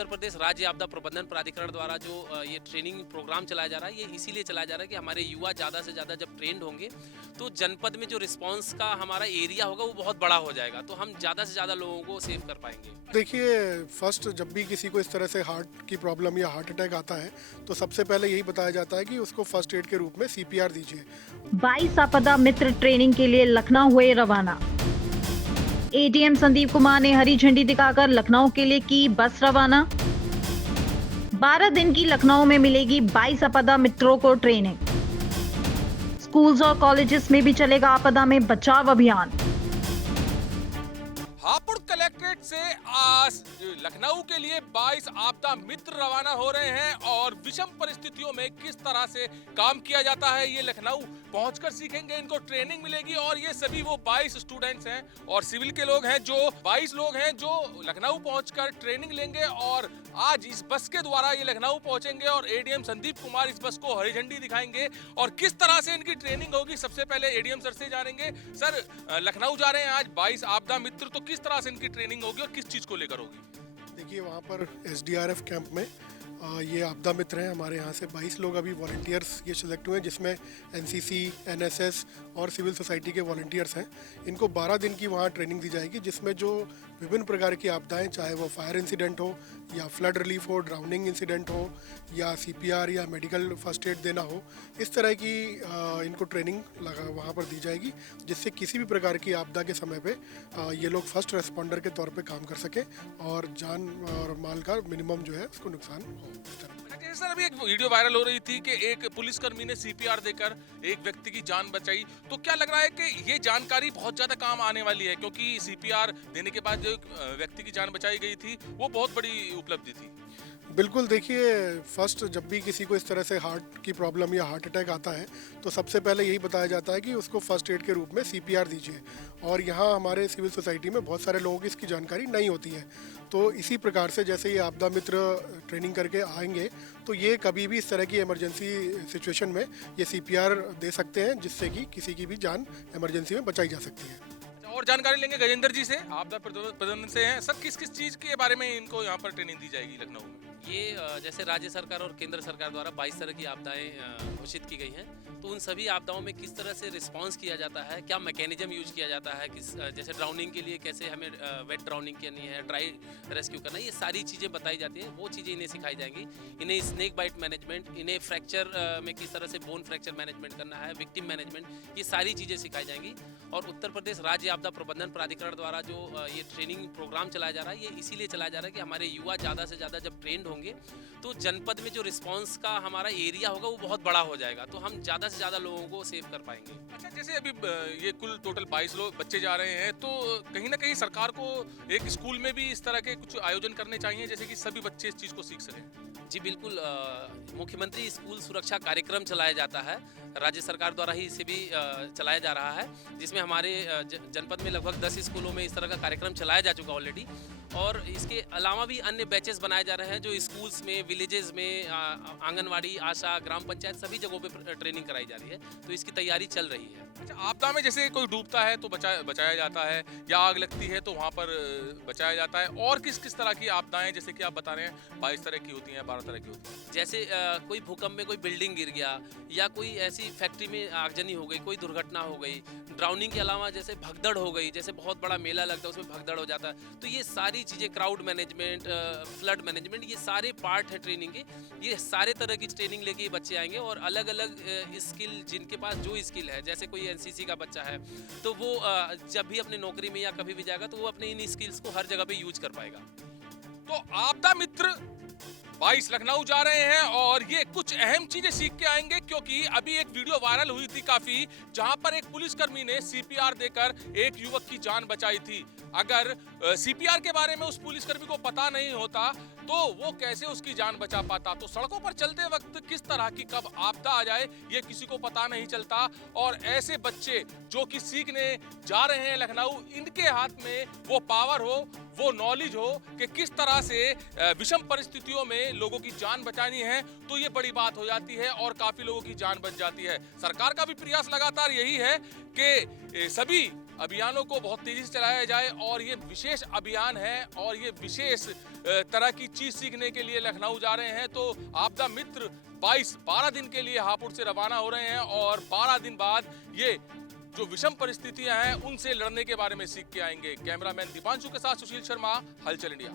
उत्तर प्रदेश राज्य आपदा प्रबंधन प्राधिकरण द्वारा जो ये ट्रेनिंग प्रोग्राम चलाया जा रहा है, ये इसीलिए चलाया जा रहा है कि हमारे युवा ज़्यादा से ज़्यादा जब ट्रेंड होंगे तो जनपद में जो रिस्पांस का हमारा एरिया होगा वो बहुत बड़ा हो जाएगा, तो हम ज़्यादा से ज़्यादा लोगों को सेव कर पाएंगे। देखिए, फर्स्ट जब भी किसी को इस तरह से हार्ट की प्रॉब्लम या हार्ट अटैक आता है तो सबसे पहले यही बताया जाता है कि उसको फर्स्ट एड के रूप में सीपीआर दीजिए। 22 आपदा मित्र ट्रेनिंग के लिए लखनऊ हुए रवाना। एडीएम संदीप कुमार ने हरी झंडी दिखाकर लखनऊ के लिए की बस रवाना। 12 दिन की लखनऊ में मिलेगी 22 आपदा मित्रों को ट्रेनिंग। स्कूल्स और कॉलेजेस में भी चलेगा आपदा में बचाव अभियान। हापुड़ कलेक्ट्रेट से आज लखनऊ के लिए 22 आपदा मित्र रवाना हो रहे हैं और विषम परिस्थितियों में किस तरह से काम किया जाता है ये लखनऊ पहुंचकर सीखेंगे, इनको ट्रेनिंग मिलेगी। और ये सभी वो 22 स्टूडेंट्स हैं और सिविल के लोग हैं, जो 22 लोग हैं जो लखनऊ पहुंचकर ट्रेनिंग लेंगे और आज इस बस के द्वारा ये लखनऊ पहुंचेंगे और एडीएम संदीप कुमार इस बस को हरी झंडी दिखाएंगे और किस तरह से इनकी ट्रेनिंग होगी। सबसे पहले एडीएम सर से जानेंगे। सर, लखनऊ जा रहे हैं आज 22 आपदा मित्र, तो किस तरह से इनकी ट्रेनिंग होगी और किस चीज को लेकर होगी? देखिए, वहाँ पर एसडीआरएफ कैंप में ये आपदा मित्र हैं हमारे यहाँ से 22 लोग अभी वॉलंटियर्स ये सिलेक्ट हुए हैं, जिसमें एनसीसी, एनएसएस और सिविल सोसाइटी के वॉलंटियर्स हैं। इनको 12 दिन की वहाँ ट्रेनिंग दी जाएगी, जिसमें जो विभिन्न प्रकार की आपदाएं, चाहे वो फायर इंसिडेंट हो या फ्लड रिलीफ हो, ड्राउनिंग इंसिडेंट हो या सीपीआर या मेडिकल फर्स्ट एड देना हो, इस तरह की इनको ट्रेनिंग वहाँ पर दी जाएगी, जिससे किसी भी प्रकार की आपदा के समय पे ये लोग फर्स्ट रेस्पॉन्डर के तौर पे काम कर सकें और जान और माल का मिनिमम जो है उसको नुकसान हो। सर, अभी एक वीडियो वायरल हो रही थी कि एक पुलिसकर्मी ने सीपीआर देकर एक व्यक्ति की जान बचाई, तो क्या लग रहा है कि ये जानकारी बहुत ज्यादा काम आने वाली है, क्योंकि सीपीआर देने के बाद जो व्यक्ति की जान बचाई गई थी वो बहुत बड़ी उपलब्धि थी। बिल्कुल, देखिए, फर्स्ट जब भी किसी को इस तरह से हार्ट की प्रॉब्लम या हार्ट अटैक आता है तो सबसे पहले यही बताया जाता है कि उसको फर्स्ट एड के रूप में सीपीआर दीजिए। और यहाँ हमारे सिविल सोसाइटी में बहुत सारे लोगों की इसकी जानकारी नहीं होती है, तो इसी प्रकार से जैसे ये आपदा मित्र ट्रेनिंग करके आएंगे तो ये कभी भी इस तरह की इमरजेंसी सिचुएशन में ये सीपीआर दे सकते हैं, जिससे कि किसी की भी जान इमरजेंसी में बचाई जा सकती है। और जानकारी लेंगे गजेंद्र जी से, आपदा प्रबंधन से हैं। सर, किस किस चीज के बारे में इनको यहाँ पर ट्रेनिंग दी जाएगी लखनऊ में? ये जैसे राज्य सरकार और केंद्र सरकार द्वारा 22 तरह की आपदाएं घोषित की गई हैं, तो उन सभी आपदाओं में किस तरह से रिस्पांस किया जाता है, क्या मैकेनिज्म यूज किया जाता है, किस जैसे ड्राउनिंग के लिए कैसे हमें वेट ड्राउनिंग करनी है, ड्राई रेस्क्यू करना है, ये सारी चीज़ें बताई जाती हैं। वो चीज़ें इन्हें सिखाई जाएंगी। इन्हें स्नेक बाइट मैनेजमेंट, इन्हें फ्रैक्चर में किस तरह से बोन फ्रैक्चर मैनेजमेंट करना है, विक्टिम मैनेजमेंट, ये सारी चीज़ें सिखाई जाएंगी। और उत्तर प्रदेश राज्य आपदा प्रबंधन प्राधिकरण द्वारा जो ये ट्रेनिंग प्रोग्राम चलाया जा रहा है, ये इसीलिए चलाया जा रहा है कि हमारे युवा ज़्यादा से ज़्यादा जब ट्रेंड होंगे तो जनपद में जो रिस्पांस का हमारा एरिया होगा वो बहुत बड़ा हो जाएगा, तो हम ज़्यादा से ज़्यादा लोगों को सेव कर पाएंगे। अच्छा, जैसे अभी ये कुल टोटल 22 लोग बच्चे जा रहे हैं, तो कहीं ना कहीं सरकार को एक स्कूल में भी इस तरह के कुछ आयोजन करने चाहिए, जैसे कि सभी बच्चे इस चीज़ को सीख सकें। जी बिल्कुल, मुख्यमंत्री स्कूल सुरक्षा कार्यक्रम चलाया जाता है, राज्य सरकार द्वारा ही इसे भी चलाया जा रहा है, जिसमें हमारे जनपद में लगभग 10 स्कूलों में इस तरह का कार्यक्रम चलाया जा चुका ऑलरेडी। और इसके अलावा भी अन्य बैचेस बनाए जा रहे हैं जो स्कूल्स में, विलेजेस में, आंगनवाड़ी, आशा, ग्राम पंचायत सभी जगहों पे ट्रेनिंग कराई जा रही है, तो इसकी तैयारी चल रही है। अच्छा, आपदा में जैसे कोई डूबता है तो बचाया जाता है, या आग लगती है तो वहाँ पर बचाया जाता है, और किस किस तरह की आपदाएं जैसे कि आप बता रहे हैं 22 तरह की होती हैं, 12 तरह की होती हैं? जैसे कोई भूकंप में कोई बिल्डिंग गिर गया या कोई ऐसी फैक्ट्री में आगजनी हो गई, कोई दुर्घटना हो गई, ड्राउनिंग के अलावा जैसे भगदड़ हो गई, जैसे बहुत बड़ा मेला लगता है उसमें भगदड़ हो जाता है, तो ये सारी चीज़ें, क्राउड मैनेजमेंट, फ्लड मैनेजमेंट, ये सारे पार्ट है ट्रेनिंग के। ये सारे तरह की ट्रेनिंग लेके ये बच्चे आएंगे और अलग अलग स्किल, जिनके पास जो स्किल है, जैसे कोई एनसीसी का बच्चा है तो वो जब भी अपने नौकरी में या कभी भी जाएगा तो वो अपने इन स्किल्स को हर जगह पे यूज कर पाएगा। तो आपदा मित्र 22 लखनऊ जा रहे हैं और ये कुछ अहम चीजें सीख के आएंगे, क्योंकि अभी एक वीडियो वायरल हुई थी काफी, जहां पर एक पुलिसकर्मी ने सीपीआर देकर एक युवक की जान बचाई थी। अगर सीपीआर के बारे में उस पुलिसकर्मी को पता नहीं होता तो वो कैसे उसकी जान बचा पाता? तो सड़कों पर चलते वक्त किस तरह की कब आपदा आ जाए ये किसी को पता नहीं चलता। और ऐसे बच्चे जो कि सीखने जा रहे हैं लखनऊ, इनके हाथ में वो पावर हो, वो नॉलेज हो कि किस तरह से विषम परिस्थितियों में लोगों की जान बचानी है, तो ये बड़ी बात हो जाती है और काफी लोगों की जान बच जाती है। सरकार का भी प्रयास लगातार यही है कि सभी अभियानों को बहुत तेजी से चलाया जाए और ये विशेष अभियान है और ये विशेष तरह की चीज सीखने के लिए लखनऊ जा रहे हैं। तो आपदा मित्र 12 दिन के लिए हापुड़ से रवाना हो रहे हैं और 12 दिन बाद ये जो विषम परिस्थितियां हैं उनसे लड़ने के बारे में सीख के आएंगे। कैमरामैन दीपांशु के साथ सुशील शर्मा, हलचल इंडिया।